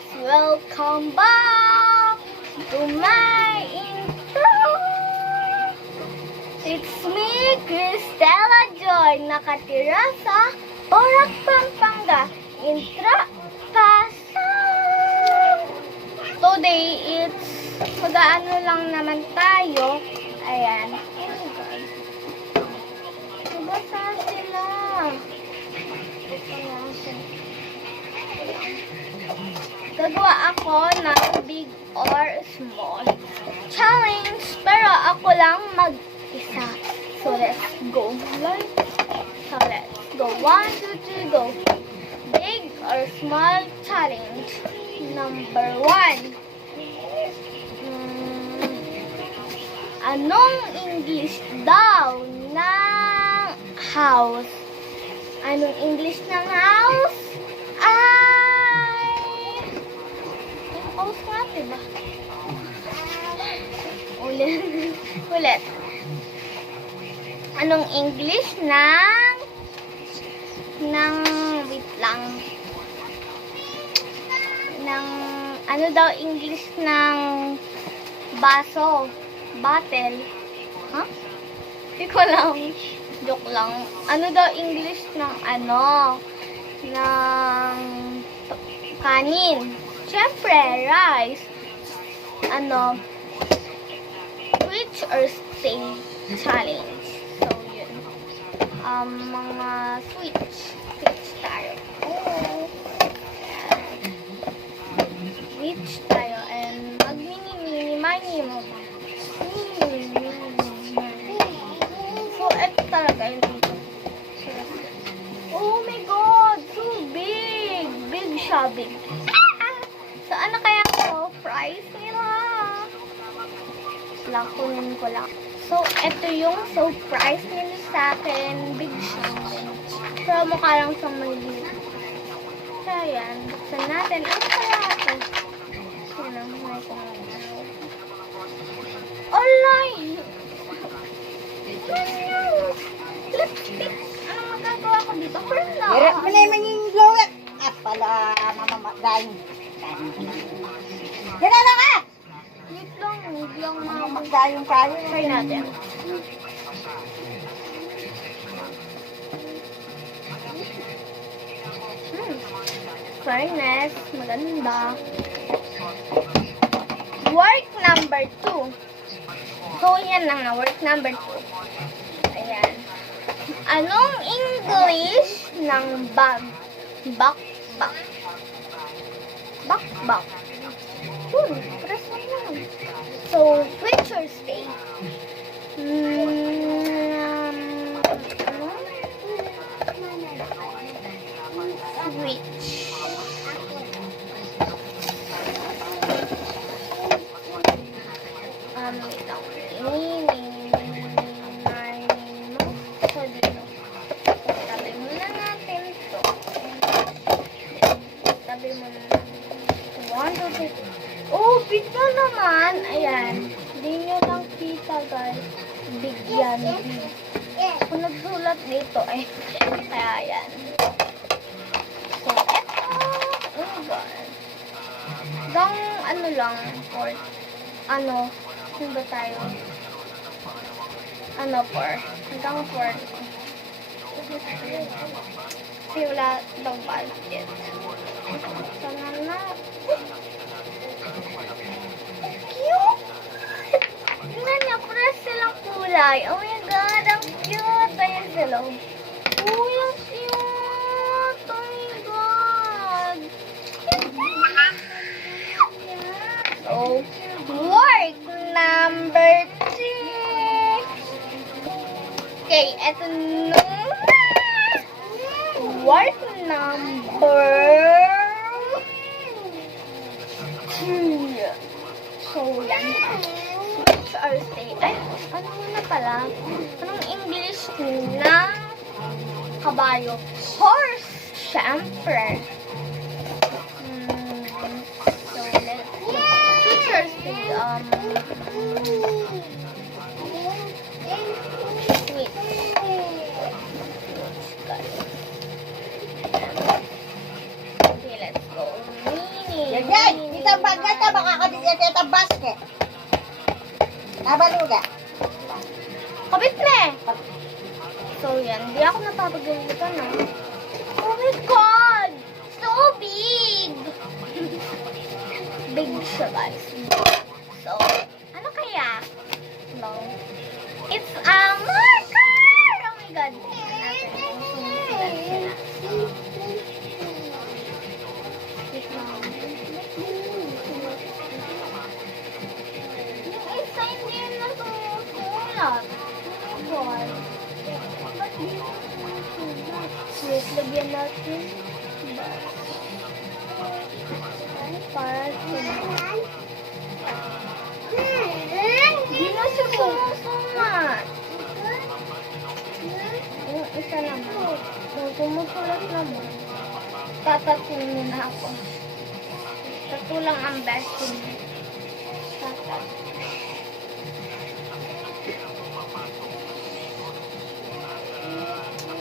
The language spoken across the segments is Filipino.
guys! Welcome back to my intro! It's me, Cristela Joy, nakatira sa Porac, Pampanga. Intro pasok! Today, it's mag-aano lang naman tayo. Ayan. Oh God. Nabasa sila. Gagawa ako ng big or small challenge, pero ako lang mag-isa. So, let's go. So, let's go. 1, 2, 3, go. Big or small challenge. Number 1. Anong English daw ng house? Anong English ng house? House nga, diba? Ulit. Anong English wait lang. Ano daw English ng baso? Bottle? Huh? Hindi ko lang. Joke lang. Ano daw English ng kanin? Siyempre, rice. Switch or stay challenge. So, yun. Mga switch. Switch tayo. Switch tayo. And mag-mini-mini mo. So, eto talaga yun dito. Oh my God! So big! Big siya, big. So, ano kaya ko? Price nila. Kunin ko lang. So, eto yung price nila sa akin. Big siya. So, mukha lang siyang maliit. So, ayan. Buksan natin. Ano kaya ito? Yan ang may kung online! Lipstick. Anong magagawa ko dito? Pero Hirap mo na yung glowet. At pala, mamamagdahin. Yan na ka! wait lang. Wait lang. Mamamagdahin tayo. Try natin. Fairness. Maganda. Work number 2. So, yan lang na. Work number 2. Ayan. Anong English ng bag? Backpack. Backpack. Press mo lang. So, switch or stay? Switch. Wait lang. So, dito. Tabi muna natin ito. Tabi muna natin. 1, 2, 3. Oh, big na naman. Ayan. Hindi nyo lang kita, guys. Big yan. Big. Kung nagsulat dito, eh. Kaya, ayan. So, eto. Oh my God. Hanggang, lang, or, saan ba tayo? 4. Hanggang 4. Kasi wala daw budget. Sana na. Cute! Tingnan niya, press silang kulay. Oh my God, ang cute! Ayan sila. Oh, yung cute! Oh my God! So, work number 3. Okay, eto na. Work number 2. So, yan. Switch or stay. Ay, ano na pala? Anong English ng kabayo? Horse. Siyempre. So, let's switch or stay. Switch. Okay, let's go. Mini. Yay! Itang bagay ka, makakadikit itang basket. Nabaluga. Kabit na eh. So yan, di ako napapagalitan na. Oh my God! So big! Big siya guys. So, ano kaya? No. It's a marker! Oh my God! Yung isa hindi yun nasusulat. Oh my God. Ba't di yun nasusulat? Wait, lagyan natin. Para hindi na siya sumusulat. Yung isa naman. Yung sumusulat naman. Tatatunin na ako. Tato lang ang best ko. Tatat.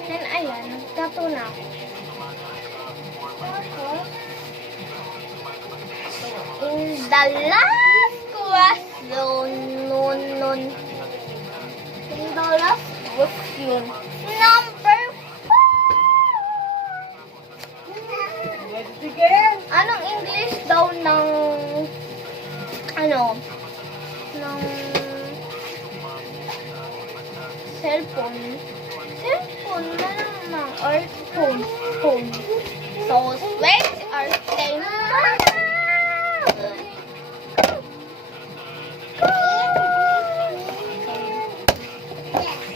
And ayan, nagtato na ako. Tapos, in the last question, in the last question, number 4. Sige. Anong English daw ng, ano, ng cellphone? Cellphone na naman, or phone, phone. So, switch or stay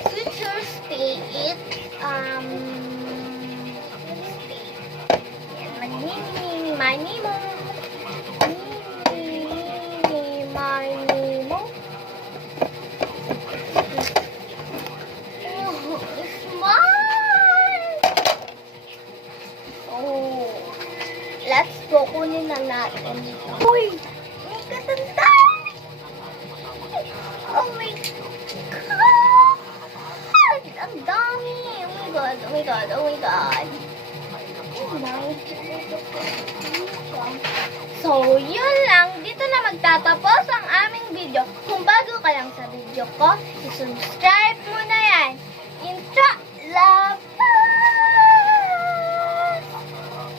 switch or stay it, stay. Yan, mag-mini, mani mo. Mini, mani mo. Oh, smart! Oh, let's go. Kunin na natin ito. Uy! May katanda! Oh my God! Ang dami! Oh my God! Oh my God! Oh my God! Oh my God! So, yun lang. Dito na magtatapos ang aming video. Kung bago ka lang sa video ko, i-subscribe mo na yan. Intro! Love!